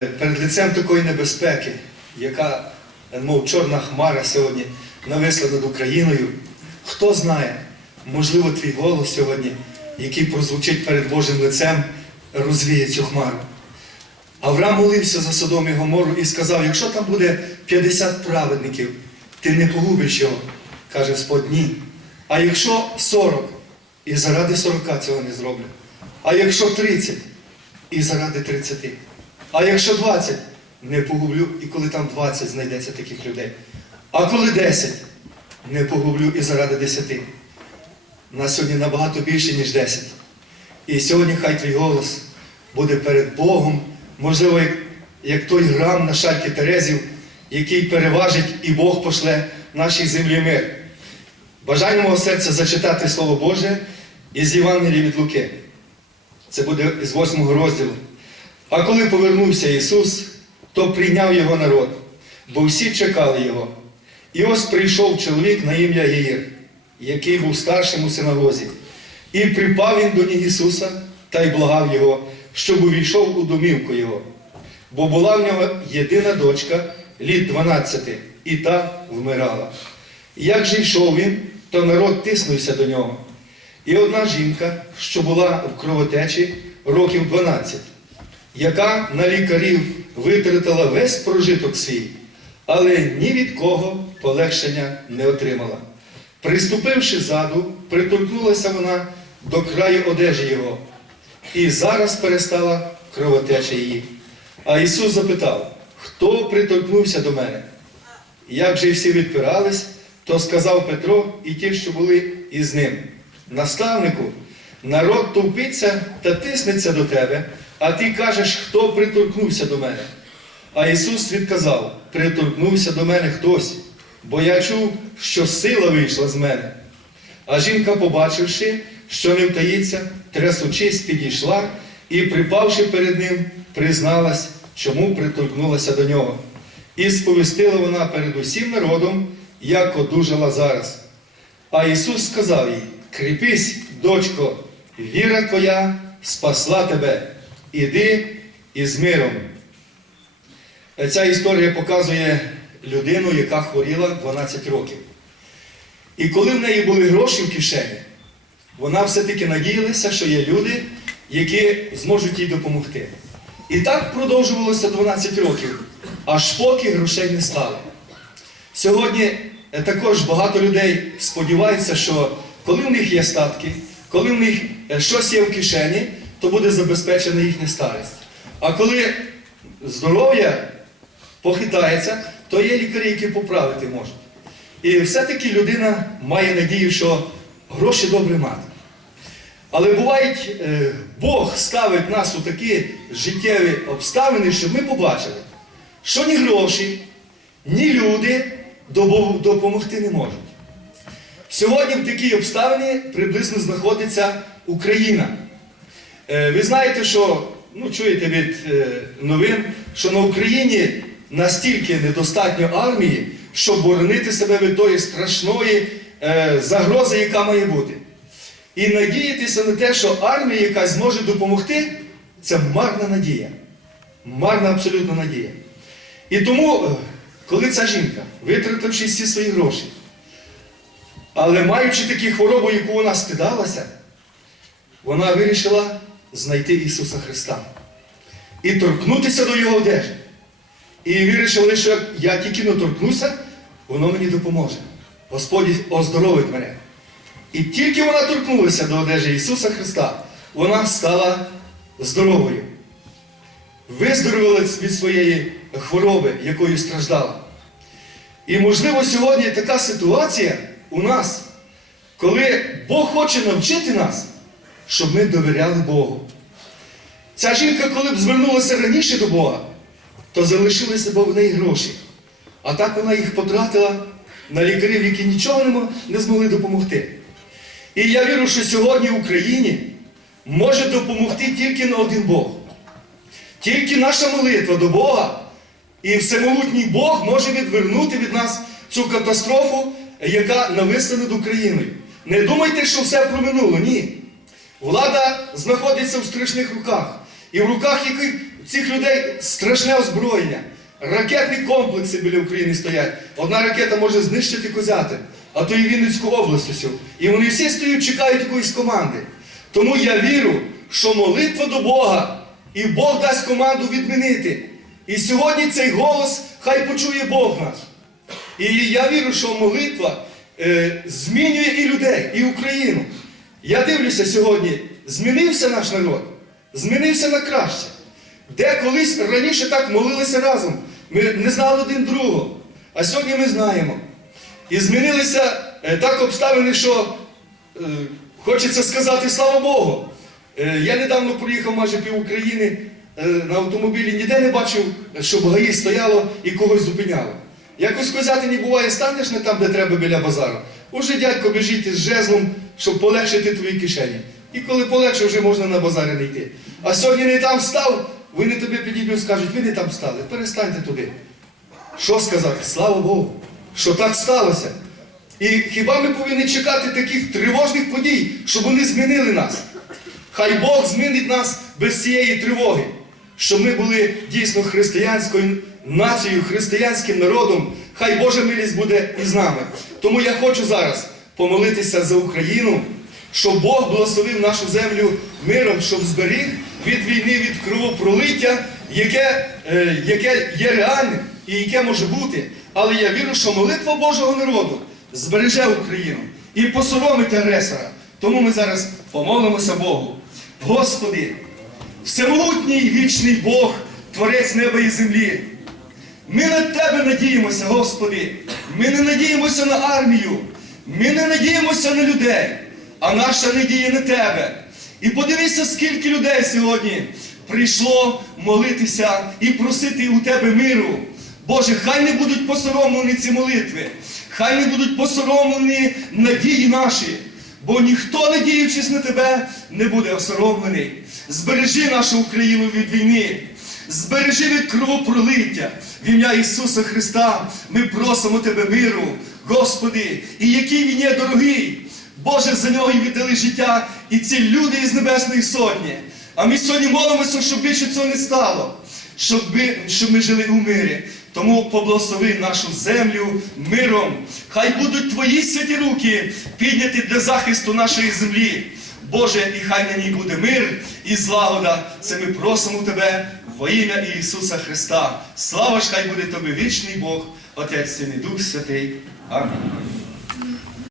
Перед лицем такої небезпеки, яка, мов чорна хмара сьогодні нависла над Україною, хто знає, можливо, твій голос сьогодні, який прозвучить перед Божим лицем, розвіє цю хмару. Авраам молився за Содом і Гомору і сказав: якщо там буде 50 праведників, ти не погубиш його. Каже Господь, ні. А якщо 40, і заради 40 цього не зроблю. А якщо 30, і заради 30. А якщо 20, не погублю, і коли там 20 знайдеться таких людей. А коли 10, не погублю і заради 10. Нас сьогодні набагато більше, ніж 10. І сьогодні хай твій голос буде перед Богом, можливо, як, як той грам на шальки Терезів, який переважить і Бог пошле нашій землі мир. Бажаю мого серця зачитати Слово Боже із Євангелія від Луки. Це буде з 8 розділу. А коли повернувся Ісус, то прийняв його народ, бо всі чекали Його. І ось прийшов чоловік на ім'я Яїр, який був старшим у синагозі. І припав він до ніг Ісуса та й благав Його, щоб увійшов у домівку Його. Бо була в нього єдина дочка, літ 12, і та вмирала. Як же йшов він, то народ тиснувся до нього. І одна жінка, що була в кровотечі років 12, яка на лікарів витратила весь прожиток свій, але ні від кого полегшення не отримала. Приступивши ззаду, приторкнулася вона до краю одежі його, і зараз перестала кровотеча її. А Ісус запитав, хто приторкнувся до мене? Як же всі відпирались, то сказав Петро і ті, що були із ним. Наставнику, народ товпиться та тиснеться до тебе, а ти кажеш, хто приторкнувся до мене. А Ісус відказав: приторкнувся до мене хтось, бо я чув, що сила вийшла з мене. А жінка, побачивши, що не втаїться, трясучись, підійшла і, припавши перед ним, призналась, чому приторкнулася до нього. І сповістила вона перед усім народом, як одужала зараз. А Ісус сказав їй: Кріпись, дочко, віра твоя спасла тебе, іди із миром. Ця історія показує людину, яка хворіла 12 років. І коли в неї були гроші в кишені, вона все-таки надіялася, що є люди, які зможуть їй допомогти. І так продовжувалося 12 років, аж поки грошей не стало. Сьогодні е, також багато людей сподіваються, що коли в них є статки, коли в них е, щось є в кишені, то буде забезпечена їхня старість. А коли здоров'я похитається, то є лікарі, які поправити можуть. І все-таки людина має надію, що гроші добре мати. Але бувають, е, Бог ставить нас у такі життєві обставини, щоб ми побачили, що ні гроші, ні люди допомогти не можуть. Сьогодні в такій обставині приблизно знаходиться Україна. Е, Ви знаєте, що ну, чуєте від е, новин, що на Україні настільки недостатньо армії, щоб боронити себе від тої страшної е, загрози, яка має бути. І надіятися на те, що армія якась зможе допомогти, це марна надія. Марна абсолютно надія. І тому, коли ця жінка, витративши всі свої гроші, але маючи таку хворобу, яку вона стидалася, вона вирішила знайти Ісуса Христа і торкнутися до Його одежі. І вирішила, що я тільки не торкнуся, воно мені допоможе. Господь оздоровить мене. І тільки вона торкнулася до одежі Ісуса Христа, вона стала здоровою. Виздоровила від своєї хвороби, якою страждала. І можливо сьогодні така ситуація у нас, коли Бог хоче навчити нас, щоб ми довіряли Богу. Ця жінка, коли б звернулася раніше до Бога, то залишилися б в неї гроші. А так вона їх потратила на лікарів, які нічого не змогли допомогти. І я вірю, що сьогодні в Україні може допомогти тільки на один Бог. Тільки наша молитва до Бога і всемогутній Бог може відвернути від нас цю катастрофу, яка нависла над Україною. Не думайте, що все проминуло. Ні. Влада знаходиться в страшних руках. І в руках яких цих людей страшне озброєння. Ракетні комплекси біля України стоять. Одна ракета може знищити Козятин, а то і Вінницьку область усю. І вони всі стоять, чекають якоїсь команди. Тому я вірю, що молитва до Бога, і Бог дасть команду відмінити. І сьогодні цей голос хай почує Бог наш. І я вірю, що молитва е, змінює і людей, і Україну. Я дивлюся сьогодні, змінився наш народ, змінився на краще. Де колись раніше так молилися разом, ми не знали один другого. А сьогодні ми знаємо. І змінилися е, так обставини, що е, хочеться сказати слава Богу. Е, я недавно проїхав майже пів України на автомобілі, ніде не бачив, щоб гаї стояло і когось зупиняло. Якось в Козятині буває, станеш не там, де треба біля базару. Уже дядько біжить із жезлом, щоб полегшити твої кишені. І коли полегше, вже можна на базарі не йти. А сьогодні не там став, вони тобі підійдуть, скажуть, ви не там стали, перестаньте туди. Що сказати? Слава Богу, що так сталося. І хіба ми повинні чекати таких тривожних подій, щоб вони змінили нас? Хай Бог змінить нас без цієї тривоги, щоб ми були дійсно християнською нацією, християнським народом. Хай Божа милість буде із нами. Тому я хочу зараз помолитися за Україну, щоб Бог благословив нашу землю миром, щоб зберіг від війни, від кровопролиття, яке, е, яке є реальним і яке може бути. Але я вірю, що молитва Божого народу збереже Україну і посоромить агресора. Тому ми зараз помолимося Богу. Господи, всемогутній вічний Бог, Творець неба і землі. Ми на Тебе надіємося, Господи. Ми не надіємося на армію, ми не надіємося на людей, а наша надія на Тебе. І подивися, скільки людей сьогодні прийшло молитися і просити у Тебе миру. Боже, хай не будуть посоромлені ці молитви, хай не будуть посоромлені надії наші, бо ніхто, надіючись на тебе, не буде осоромлений. Збережи нашу Україну від війни, збережи від кровопролиття. В ім'я Ісуса Христа ми просимо Тебе миру, Господи, і який Він є дорогий. Боже, за нього і віддали життя і ці люди із Небесної Сотні. А ми сьогодні молимося, щоб більше цього не стало, щоб ми, щоб ми жили у мирі. Тому поблагослови нашу землю миром. Хай будуть Твої святі руки підняті для захисту нашої землі. Боже, і хай на ній буде мир і злагода. Це ми просимо Тебе во ім'я Ісуса Христа. Слава ж хай буде Тобі вічний Бог, Отець Син і Дух Святий. Amén.